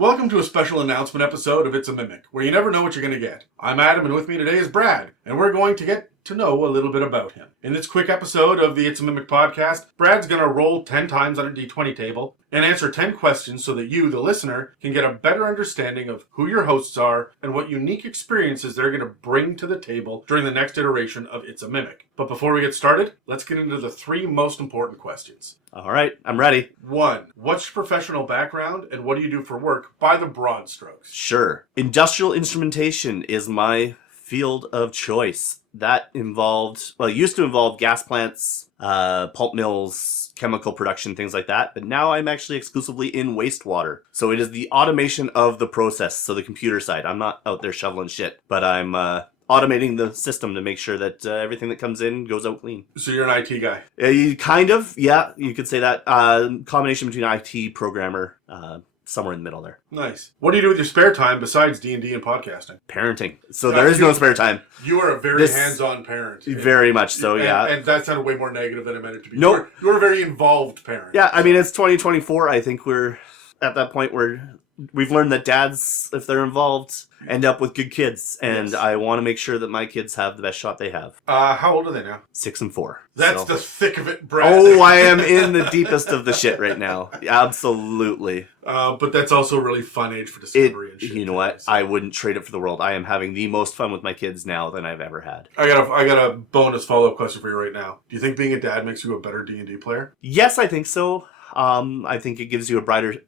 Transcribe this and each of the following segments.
Welcome to a special announcement episode of It's a Mimic, where you never know what you're going to get. I'm Adam, and with me today is Brad, and we're going to get to know a little bit about him. In this quick episode of the It's a Mimic podcast, Brad's going to roll 10 times on a d20 table and answer 10 questions so that you, the listener, can get a better understanding of who your hosts are and what unique experiences they're going to bring to the table during the next iteration of It's a Mimic. But before we get started, let's get into the 3 most important questions. All right, I'm ready. 1. What's your professional background and what do you do for work by the broad strokes? Sure. Industrial instrumentation is my field of choice. That used to involve gas plants, pulp mills, chemical production, things like that. But now I'm actually exclusively in wastewater. So it is the automation of the process, so the computer side. I'm not out there shoveling shit, but I'm automating the system to make sure that everything that comes in goes out clean. So you're an IT guy? Kind of, yeah. You could say that. Combination between IT, programmer, somewhere in the middle there. Nice. What do you do with your spare time besides D&D and podcasting? Parenting. So there is no spare time. You are a very hands-on parent. Very much so, yeah. And that sounded way more negative than I meant it to be. Nope. You're a very involved parent. Yeah, I mean, it's 2024. I think we're at that point where we've learned that dads, if they're involved, end up with good kids. And I want to make sure that my kids have the best shot they have. How old are they now? 6 and 4. That's the thick of it, Brad. Oh, I am in the deepest of the shit right now. Absolutely. But that's also a really fun age for discovery and shit. You know what? I wouldn't trade it for the world. I am having the most fun with my kids now than I've ever had. I got a bonus follow-up question for you right now. Do you think being a dad makes you a better D&D player? Yes, I think so. I think it gives you a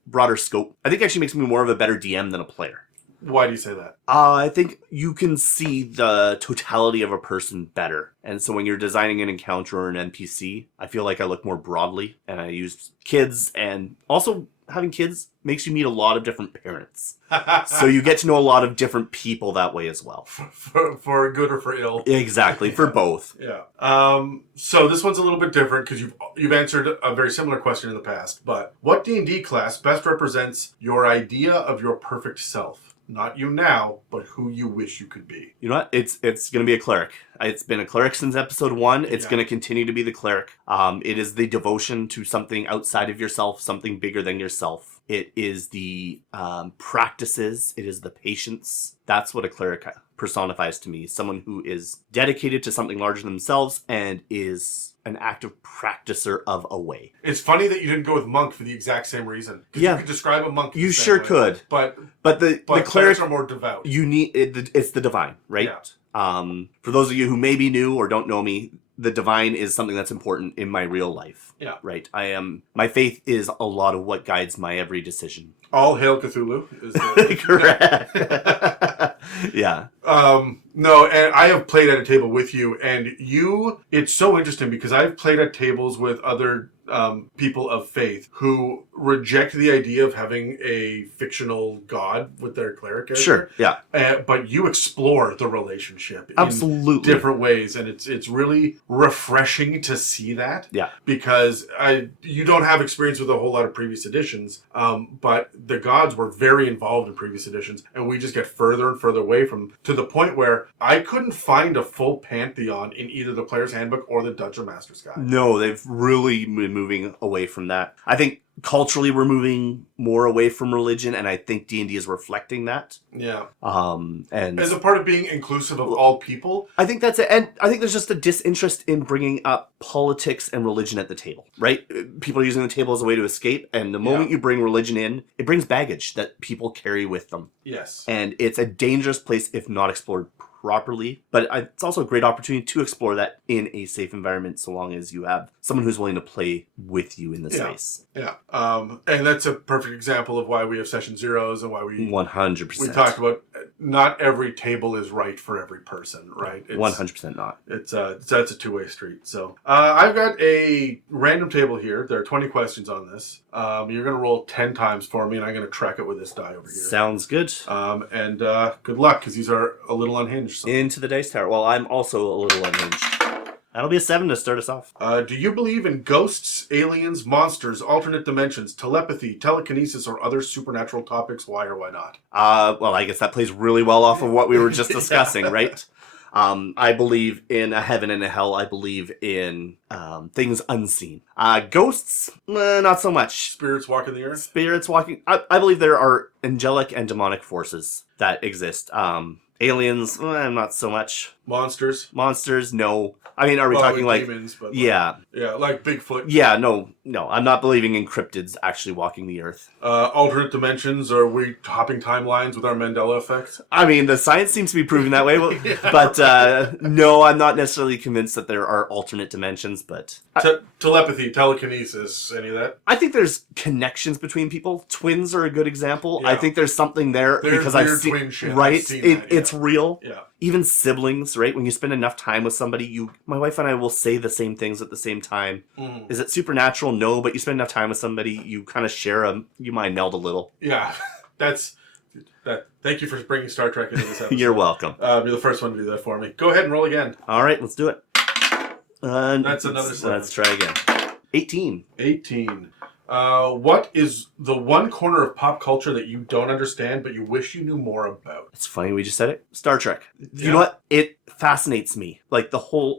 broader scope. I think it actually makes me more of a better DM than a player. Why do you say that? I think you can see the totality of a person better. And so when you're designing an encounter or an NPC, I feel like I look more broadly and I use kids, and also having kids makes you meet a lot of different parents. So you get to know a lot of different people that way as well. For good or for ill. Exactly, for both. Yeah. So this one's a little bit different because you've answered a very similar question in the past. But what D&D class best represents your idea of your perfect self? Not you now, but who you wish you could be. You know what? It's going to be a cleric. It's been a cleric since episode 1. It's going to continue to be the cleric. It is the devotion to something outside of yourself, something bigger than yourself. It is the practices. It is the patience. That's what a cleric personifies to me. Someone who is dedicated to something larger than themselves and is an active practicer of a way. It's funny that you didn't go with monk for the exact same reason. Because you could describe a monk. You sure could. But the clerics are more devout. You need it's the divine, right? Yeah. For those of you who may be new or don't know me, the divine is something that's important in my real life. Yeah. Right. My faith is a lot of what guides my every decision. All hail Cthulhu. Correct. Yeah. No, and I have played at a table with you, and it's so interesting because I've played at tables with other people of faith who reject the idea of having a fictional god with their cleric character. Sure, yeah. But you explore the relationship absolutely in different ways, and it's really refreshing to see that. Yeah. Because you don't have experience with a whole lot of previous editions, but the gods were very involved in previous editions, and we just get further and further away from, to the point where I couldn't find a full pantheon in either the Player's Handbook or the Dungeon Master's Guide. No, they've really been moving away from that. I think culturally we're moving more away from religion, and I think D&D is reflecting that. Yeah. And as a part of being inclusive of all people. I think that's it. And I think there's just a disinterest in bringing up politics and religion at the table, right? People are using the table as a way to escape, and the moment you bring religion in, it brings baggage that people carry with them. Yes. And it's a dangerous place if not explored properly, but it's also a great opportunity to explore that in a safe environment, so long as you have someone who's willing to play with you in the space. Yeah. And that's a perfect example of why we have session zeros and why we 100%. We talked about not every table is right for every person, right? 100% not. That's a two-way street. So I've got a random table here. There are 20 questions on this. You're going to roll 10 times for me, and I'm going to track it with this die over here. Sounds good. And good luck, because these are a little unhinged. So. Into the dice tower. Well, I'm also a little unhinged. That'll be a 7 to start us off. Do you believe in ghosts, aliens, monsters, alternate dimensions, telepathy, telekinesis, or other supernatural topics? Why or why not? Well, I guess that plays really well off of what we were just discussing, right? I believe in a heaven and a hell. I believe in things unseen. Ghosts, not so much. Spirits walking the earth? Spirits walking. I believe there are angelic and demonic forces that exist. Aliens, not so much. Monsters? Monsters, no. I mean, are we talking like demons, but yeah, yeah, like Bigfoot? yeah, no. I'm not believing in cryptids actually walking the earth. Alternate dimensions? Are we hopping timelines with our Mandela effect? I mean, the science seems to be proving that way, but no, I'm not necessarily convinced that there are alternate dimensions. But Telepathy, telekinesis, any of that? I think there's connections between people. Twins are a good example. Yeah. I think there's something there because I've seen twin shit. right. I've seen that, yeah. It's real. Yeah. Even siblings, right? When you spend enough time with somebody, my wife and I will say the same things at the same time. Mm. Is it supernatural? No, but you spend enough time with somebody, you kind of share you might meld a little. Yeah, that's that. Thank you for bringing Star Trek into this episode. You're welcome. You're the first one to do that for me. Go ahead and roll again. All right, let's do it. That's another 7. Let's try again. 18. 18. What is the one corner of pop culture that you don't understand but you wish you knew more about? It's funny we just said it. Star Trek. Yeah. You know what? It fascinates me. Like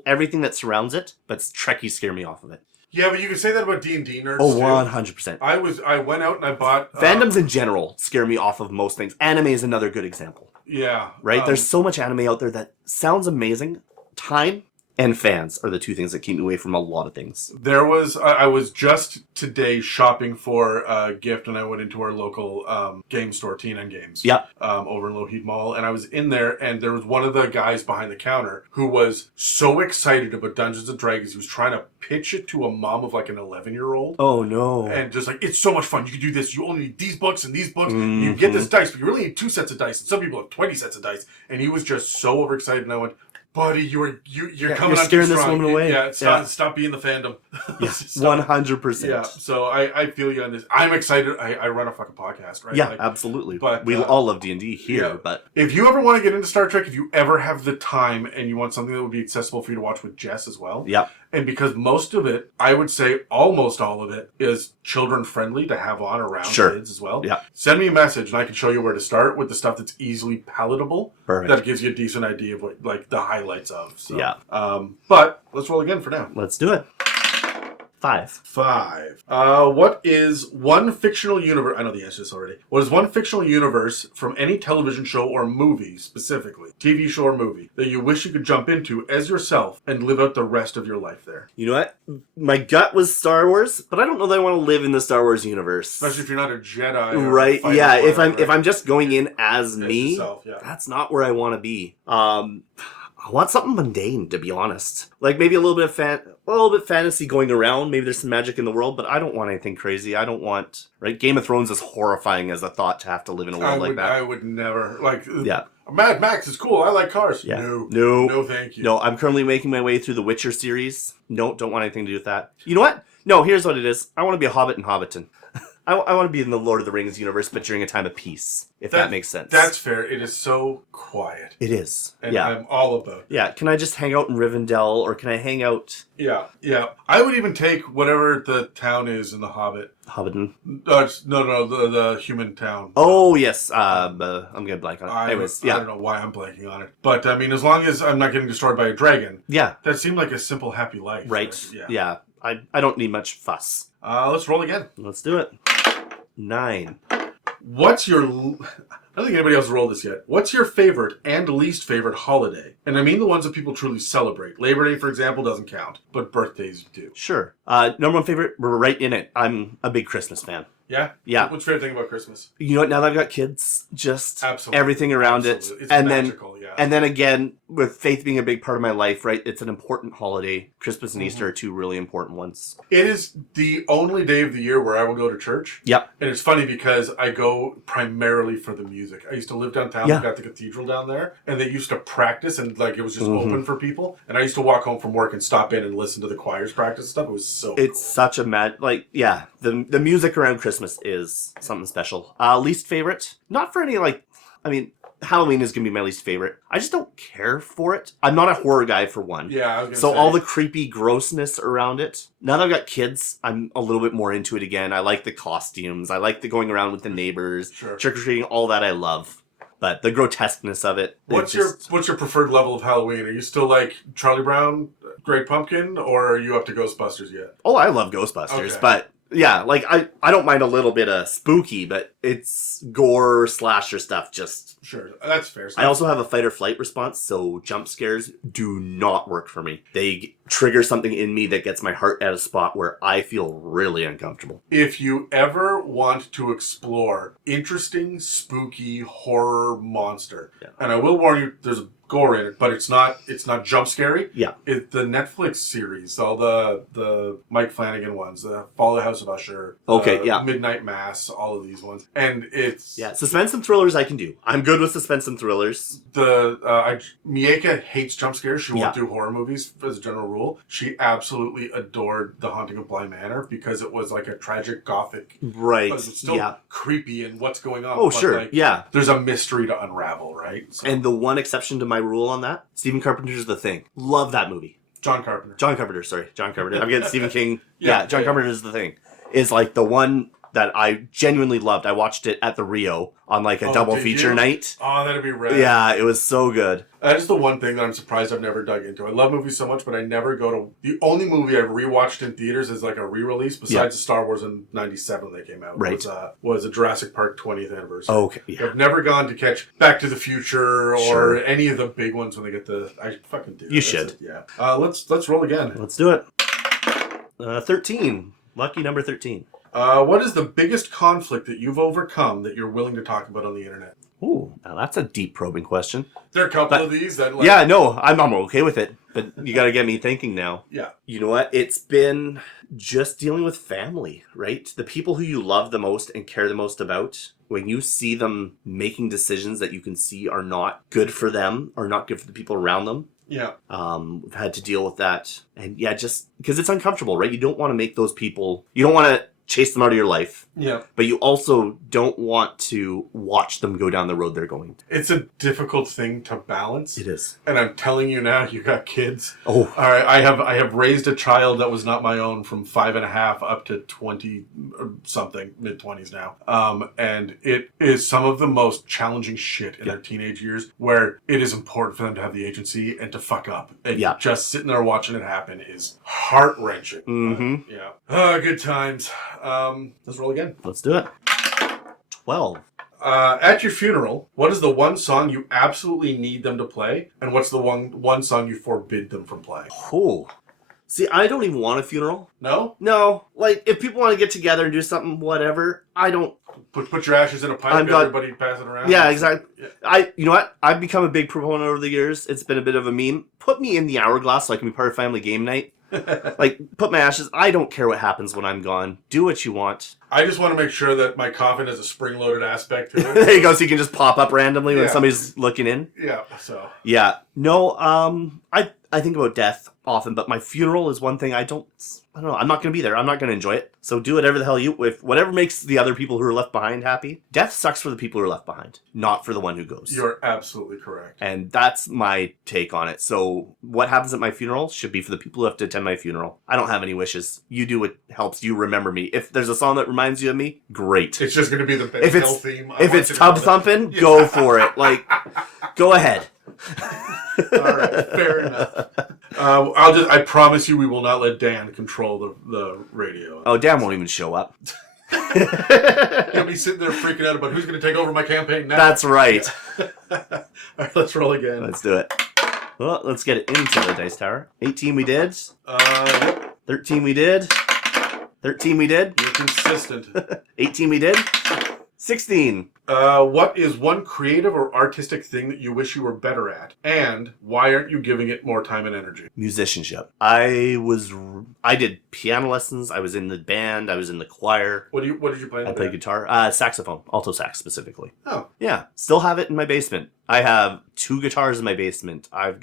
everything that surrounds it, but Trekkies scare me off of it. Yeah, but you can say that about D&D nerds Oh, too. 100%. I went out and I bought... Fandoms in general scare me off of most things. Anime is another good example. Yeah. Right? There's so much anime out there that sounds amazing. Time and fans are the two things that keep me away from a lot of things. I was just today shopping for a gift, and I went into our local game store, T&N Games. Yep. Over in Lougheed Mall, and I was in there, and there was one of the guys behind the counter who was so excited about Dungeons & Dragons, he was trying to pitch it to a mom of like an 11-year-old. Oh, no. And just like, it's so much fun. You can do this. You only need these books and these books. Mm-hmm. You get this dice, but you really need 2 sets of dice. And some people have 20 sets of dice. And he was just so overexcited, and I went, buddy, you're coming on scaring too this strong. woman away. Yeah, stop being the fandom. Yes, 100%. Yeah, so I feel you on this. I'm excited. I run a fucking podcast, right? Yeah, absolutely. But we all love D&D here, yeah. but... If you ever want to get into Star Trek, if you ever have the time and you want something that would be accessible for you to watch with Jess as well. Yeah. And because most of it, I would say almost all of it, is children-friendly to have on around kids as well. Yeah. Send me a message and I can show you where to start with the stuff that's easily palatable. Perfect. That gives you a decent idea of what, like, the highlights of. So, yeah. But let's roll again for now. Let's do it. 5. What is one fictional universe... I know the answer to this already. What is one fictional universe from any television show or movie, specifically, TV show or movie, that you wish you could jump into as yourself and live out the rest of your life there? You know what? My gut was Star Wars, but I don't know that I want to live in the Star Wars universe. Especially if you're not a Jedi. Or right, a yeah. fighter, If I'm just going in as me, yourself, yeah. That's not where I want to be. I want something mundane, to be honest. Like maybe a little bit fantasy going around. Maybe there's some magic in the world, but I don't want anything crazy. I don't want... Right? Game of Thrones is horrifying as a thought to have to live in a world like that. I would never... Like, yeah. Mad Max is cool. I like cars. Yeah. No, thank you. No, I'm currently making my way through the Witcher series. No, don't want anything to do with that. You know what? No, here's what it is. I want to be a Hobbit in Hobbiton. I want to be in the Lord of the Rings universe, but during a time of peace, if that makes sense. That's fair. It is so quiet. It is. And I'm all about it. Yeah. Can I just hang out in Rivendell, or can I hang out... Yeah. I would even take whatever the town is in The Hobbit. Hobbiton? No, the human town. Oh, yes. I'm going to blank on it. Anyways, yeah. I don't know why I'm blanking on it. But, I mean, as long as I'm not getting destroyed by a dragon. Yeah. That seemed like a simple, happy life. Right. Yeah. I don't need much fuss. Let's roll again. Let's do it. 9. What's your... I don't think anybody else rolled this yet. What's your favorite and least favorite holiday? And I mean the ones that people truly celebrate. Labor Day, for example, doesn't count, but birthdays do. Sure. Number one favorite, we're right in it. I'm a big Christmas fan. Yeah? Yeah. What's your favorite thing about Christmas? You know what? Now that I've got kids, just Absolutely. Everything around It's it. magical, yeah. And then again, with faith being a big part of my life, right? It's an important holiday. Christmas and Easter are two really important ones. It is the only day of the year where I will go to church. Yep. And it's funny because I go primarily for the music. I used to live downtown. Yeah. We've got the cathedral down there. And they used to practice and like it was just open for people. And I used to walk home from work and stop in and listen to the choirs practice and stuff. It was so It's such a the music around Christmas is something special. Least favorite? Not for any Halloween is going to be my least favorite. I just don't care for it. I'm not a horror guy, for one. Yeah, I was going to So say. all the creepy grossness around it. Now that I've got kids, I'm a little bit more into it again. I like the costumes. I like the going around with the neighbors. Sure. Trick-or-treating, all that I love. But the grotesqueness of it. What's your preferred level of Halloween? Are you still like Charlie Brown, Great Pumpkin, or are you up to Ghostbusters yet? Oh, I love Ghostbusters, Okay. but yeah, like I don't mind a little bit of spooky, but it's gore slasher stuff. Just Sure, that's fair. I also have a fight or flight response, so jump scares do not work for me. They trigger something in me that gets my heart at a spot where I feel really uncomfortable. If you ever want to explore interesting, spooky horror monster, and I will warn you, there's gore in it, but it's not jump scary. Yeah. It's the Netflix series, all the Mike Flanagan ones, the Fall of the House of Usher, Okay, yeah. Midnight Mass, all of these ones, and it's Suspense and thrillers I can do. I'm good with suspense and thrillers. Mieka hates jump scares. She won't do horror movies as a general rule. She absolutely adored The Haunting of Bly Manor because it was like a tragic gothic. Right. But it's still creepy and what's going on. Oh, but sure. Like, yeah. There's a mystery to unravel, right? So, And the one exception to my rule on that, Stephen Carpenter's The Thing. Love that movie. John Carpenter. John Carpenter. I'm getting Stephen King. Yeah, John Carpenter's The Thing. Is like the one that I genuinely loved. I watched it at the Rio on like a double feature night. Oh, that'd be rad. Yeah, it was so good. That is the one thing that I'm surprised I've never dug into. I love movies so much, but I never go to... The only movie I've rewatched in theaters is like a re-release, besides the Star Wars in 97 when they came out. Right. Was a Jurassic Park 20th anniversary. Okay, yeah. I've never gone to catch Back to the Future or any of the big ones when they get the... I fucking do. You should. Yeah. Let's roll again. Let's do it. 13. Lucky number 13. What is the biggest conflict that you've overcome that you're willing to talk about on the internet? Ooh, now that's a deep probing question. There are a couple of these that... Like, yeah, no, I'm okay with it. But you got to get me thinking now. Yeah. You know what? It's been just dealing with family, right? The people who you love the most and care the most about. When you see them making decisions that you can see are not good for them or not good for the people around them. Yeah. We've had to deal with that. And yeah, just because it's uncomfortable, right? You don't want to make those people... You don't want to chase them out of your life. Yeah. But you also don't want to watch them go down the road they're going to. It's a difficult thing to balance. It is. And I'm telling you now, you got kids. Oh. All right, I have raised a child that was not my own from 5.5 up to 20 something, mid-20s now. And it is some of the most challenging shit in their teenage years where it is important for them to have the agency and to fuck up. And just sitting there watching it happen is heart-wrenching. Mm-hmm. Yeah. Oh, good times. Let's roll again. Let's do it. 12. At your funeral, what is the one song you absolutely need them to play? And what's the one song you forbid them from playing? Oh. See, I don't even want a funeral. No? No. Like, if people want to get together and do something, whatever, I don't... Put your ashes in a pipe, everybody pass it around. Yeah, exactly. Yeah. You know what? I've become a big proponent over the years. It's been a bit of a meme. Put me in the hourglass so I can be part of family game night. Like, put my ashes... I don't care what happens when I'm gone. Do what you want. I just want to make sure that my coffin has a spring-loaded aspect to it. There you go, so you can just pop up randomly when somebody's looking in. Yeah, so... Yeah. No, I think about death often, but my funeral is one thing I don't know. I'm not going to be there. I'm not going to enjoy it. So do whatever the hell whatever makes the other people who are left behind happy. Death sucks for the people who are left behind, not for the one who goes. You're absolutely correct. And that's my take on it. So what happens at my funeral should be for the people who have to attend my funeral. I don't have any wishes. You do what helps you remember me. If there's a song that reminds you of me, great. It's just going to be the Ben Hill theme. If it's tub thumping, go for it. Like, go ahead. All right, fair enough. I promise you we will not let Dan control the radio. Oh, Dan won't even show up. He'll be sitting there freaking out about who's going to take over my campaign now. That's right. All right, let's roll again. Let's do it. Well, let's get it into the dice tower. 18 we did. 13 we did. 13 we did. You're consistent. 18 we did. 16. What is one creative or artistic thing that you wish you were better at? And why aren't you giving it more time and energy? Musicianship. I did piano lessons. I was in the band. I was in the choir. What did you play? I played guitar. Saxophone. Alto sax specifically. Oh. Yeah. Still have it in my basement. I have 2 guitars in my basement. I'm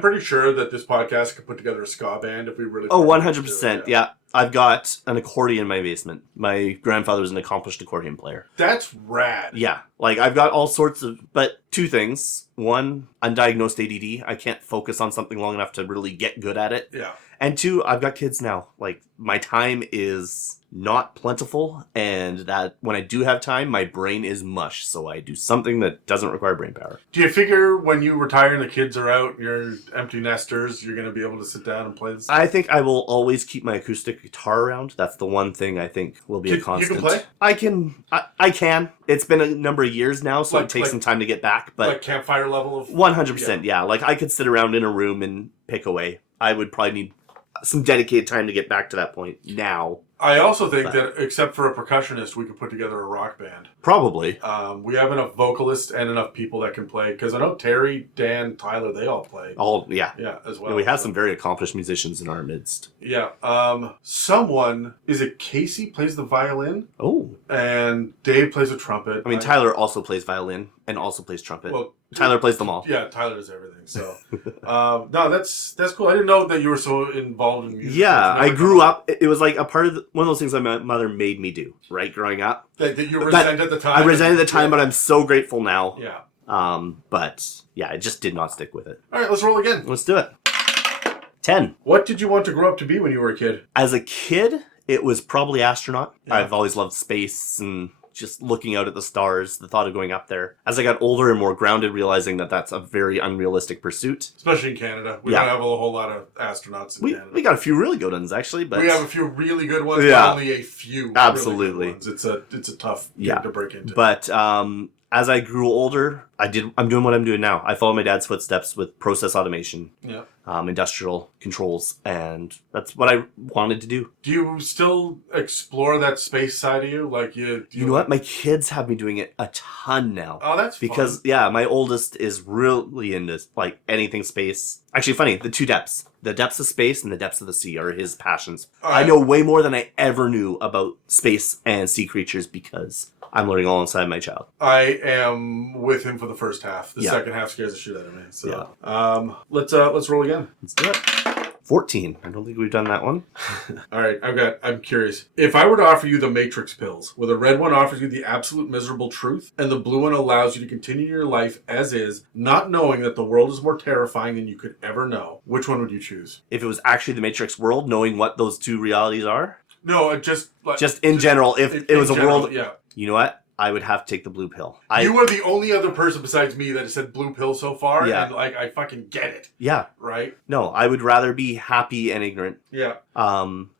pretty sure that this podcast could put together a ska band if we really... Oh, 100%. Yeah. I've got an accordion in my basement. My grandfather was an accomplished accordion player. That's rad. Yeah. Like, I've got all sorts of... But 2 things. 1, undiagnosed ADD. I can't focus on something long enough to really get good at it. Yeah. And two, I've got kids now. Like, my time is not plentiful, and that when I do have time, my brain is mush, so I do something that doesn't require brain power. Do you figure when you retire and the kids are out, you're empty nesters, you're going to be able to sit down and play this? I think I will always keep my acoustic guitar around. That's the one thing I think will be a constant. You can play? I can. It's been a number of years now, so it takes some time to get back. But like campfire level of... 100%, yeah. Like, I could sit around in a room and pick away. I would probably need some dedicated time to get back to that point now. I also think that, except for a percussionist, we could put together a rock band. Probably. We have enough vocalists and enough people that can play. Because I know Terry, Dan, Tyler, they all play. Yeah, as well. Yeah, we have some very accomplished musicians in our midst. Yeah. Is it Casey plays the violin? Oh. And Dave plays the trumpet. I mean, Tyler also plays violin and also plays trumpet. Well, Tyler plays them all. Yeah, Tyler does everything. So, no, that's cool. I didn't know that you were so involved in music. Yeah, I grew up. It was like a part of one of those things my mother made me do. Right, growing up. That you resented at the time. I resented at the time, but I'm so grateful now. Yeah. But yeah, I just did not stick with it. All right, let's roll again. Let's do it. 10. What did you want to grow up to be when you were a kid? As a kid, it was probably astronaut. Yeah. I've always loved space and just looking out at the stars, the thought of going up there. As I got older and more grounded, realizing that that's a very unrealistic pursuit. Especially in Canada. We don't have a whole lot of astronauts in Canada. We got a few really good ones, actually. But we have a few really good ones, but only a few absolutely. really good ones. It's a tough thing to break into. But as I grew older, I'm doing what I'm doing now. I follow my dad's footsteps with process automation, industrial controls, and that's what I wanted to do. Do you still explore that space side of you? Like you know what? My kids have me doing it a ton now. Oh, that's because fun. My oldest is really into like anything space. Actually, funny, the two depths. The depths of space and the depths of the sea are his passions. I know way more than I ever knew about space and sea creatures because I'm learning alongside my child. I am with him for the first half. The second half scares the shit out of me. So let's roll again. Let's do it. 14. I don't think we've done that one. All right, I'm curious. If I were to offer you the Matrix pills, where the red one offers you the absolute miserable truth, and the blue one allows you to continue your life as is, not knowing that the world is more terrifying than you could ever know, which one would you choose? If it was actually the Matrix world, knowing what those two realities are? No, just in general, if it was a world... Yeah. You know what? I would have to take the blue pill. You are the only other person besides me that has said blue pill so far, and I fucking get it. Yeah. Right? No, I would rather be happy and ignorant. Yeah.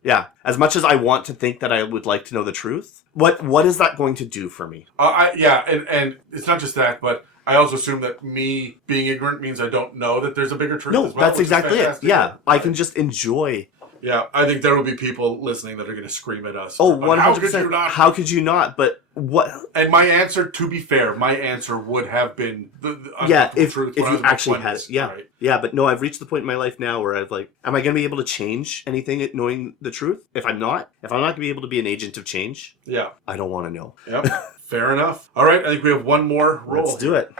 Yeah. As much as I want to think that I would like to know the truth, what is that going to do for me? And it's not just that, but I also assume that me being ignorant means I don't know that there's a bigger truth as well. That's exactly it. Yeah. I can just enjoy. Yeah, I think there will be people listening that are going to scream at us. Oh, 100%. How could you not? How could you not? But what? And my answer, to be fair, would have been the truth. If you actually had it. Yeah. Right. Yeah, but no, I've reached the point in my life now where I've like, am I going to be able to change anything at knowing the truth? If I'm not going to be able to be an agent of change, I don't want to know. Yep. Fair enough. All right, I think we have one more roll. Let's do it.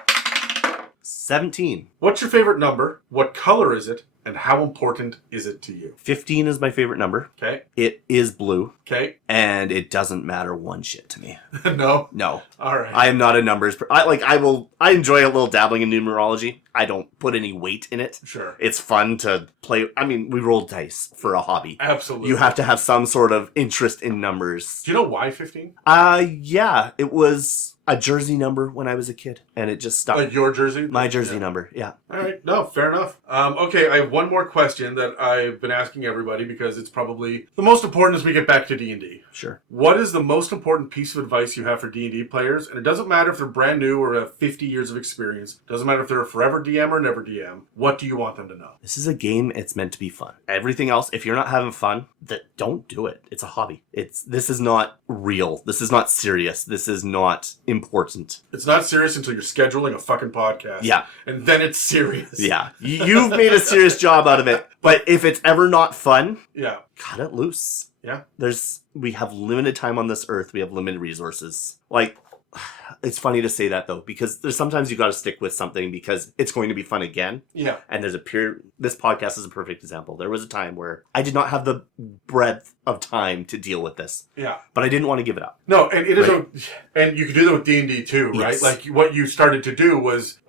17. What's your favorite number? What color is it? And how important is it to you? 15 is my favorite number. Okay. It is blue. Okay. And it doesn't matter one shit to me. No? No. All right. I am not a numbers I enjoy a little dabbling in numerology. I don't put any weight in it. Sure. It's fun to play. I mean, we roll dice for a hobby. Absolutely. You have to have some sort of interest in numbers. Do you know why 15? Yeah. It was a jersey number when I was a kid, and it just stuck. Like your jersey? My jersey number, yeah. All right. No, fair enough. Okay, I have one more question that I've been asking everybody because it's probably the most important as we get back to D&D. Sure. What is the most important piece of advice you have for D&D players? And it doesn't matter if they're brand new or have 50 years of experience. It doesn't matter if they're a forever DM or never DM. What do you want them to know? This is a game. It's meant to be fun. Everything else, if you're not having fun, don't do it. It's a hobby. This is not real. This is not serious. This is not important. It's not serious until you're scheduling a fucking podcast. Yeah. And then it's serious. Yeah. You've made a serious job out of it. But if it's ever not fun, cut it loose. Yeah. We have limited time on this earth. We have limited resources. Like, it's funny to say that though, because there's sometimes you got to stick with something because it's going to be fun again. Yeah. And there's this podcast is a perfect example. There was a time where I did not have the breadth of time to deal with this. Yeah. But I didn't want to give it up. No, and it is Right. and you can do that with D&D too, right? Yes. Like what you started to do was,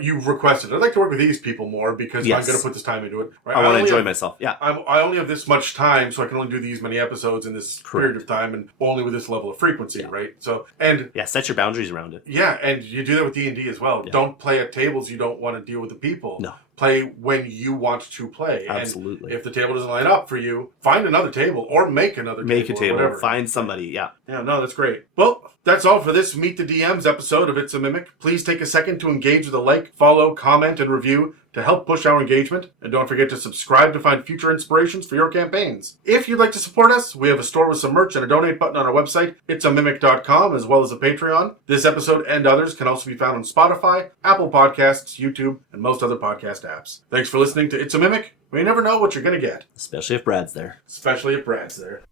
you requested, I'd like to work with these people more because Yes. I'm going to put this time into it. Right? I want to only enjoy have- myself. Yeah. I only have this much time, so I can only do these many episodes in this period of time, and only with this level of frequency, right? So, and Yeah, set your boundaries around it. yeah, and you do that with D&D as well. Yeah. Don't play at tables you don't want to deal with the people. No. Play when you want to play. Absolutely. And if the table doesn't line up for you, find another table or make another table. Make a or table. whatever. Find somebody. Yeah. Yeah, no, that's great. Well, that's all for this Meet the DMs episode of It's a Mimic. Please take a second to engage with a like, follow, comment, and review to help push our engagement. And don't forget to subscribe to find future inspirations for your campaigns. If you'd like to support us, we have a store with some merch and a donate button on our website, itsamimic.com, as well as a Patreon. This episode and others can also be found on Spotify, Apple Podcasts, YouTube, and most other podcast apps. Thanks for listening to It's a Mimic, where you never know what you're going to get. Especially if Brad's there. Especially if Brad's there.